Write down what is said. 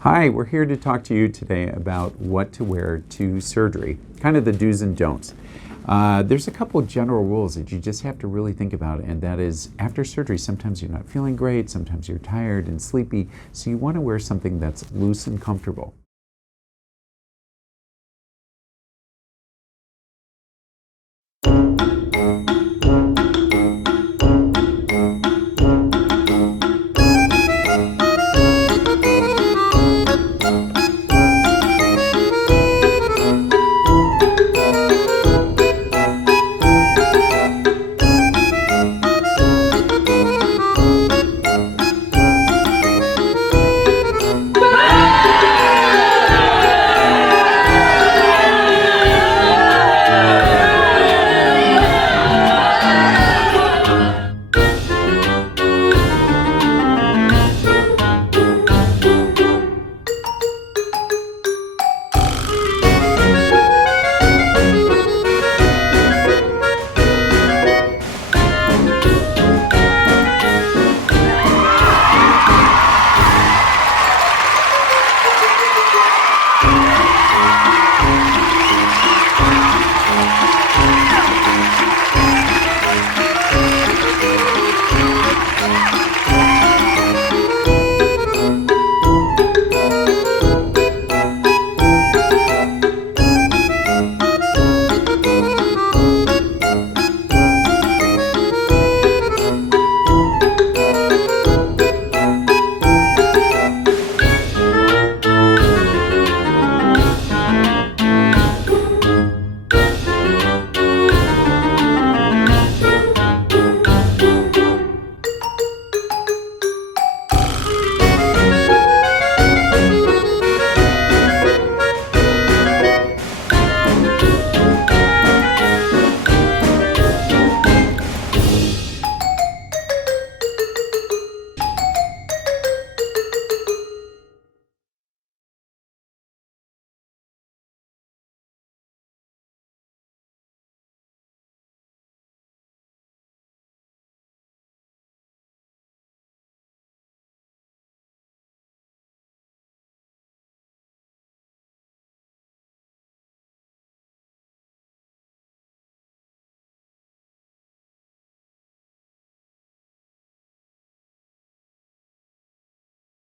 Hi, we're here to talk to you today about what to wear to surgery, kind of the do's and don'ts. There's a couple of general rules that you just have to really think about, and that is after surgery, sometimes you're not feeling great, sometimes you're tired and sleepy, so you want to wear something that's loose and comfortable.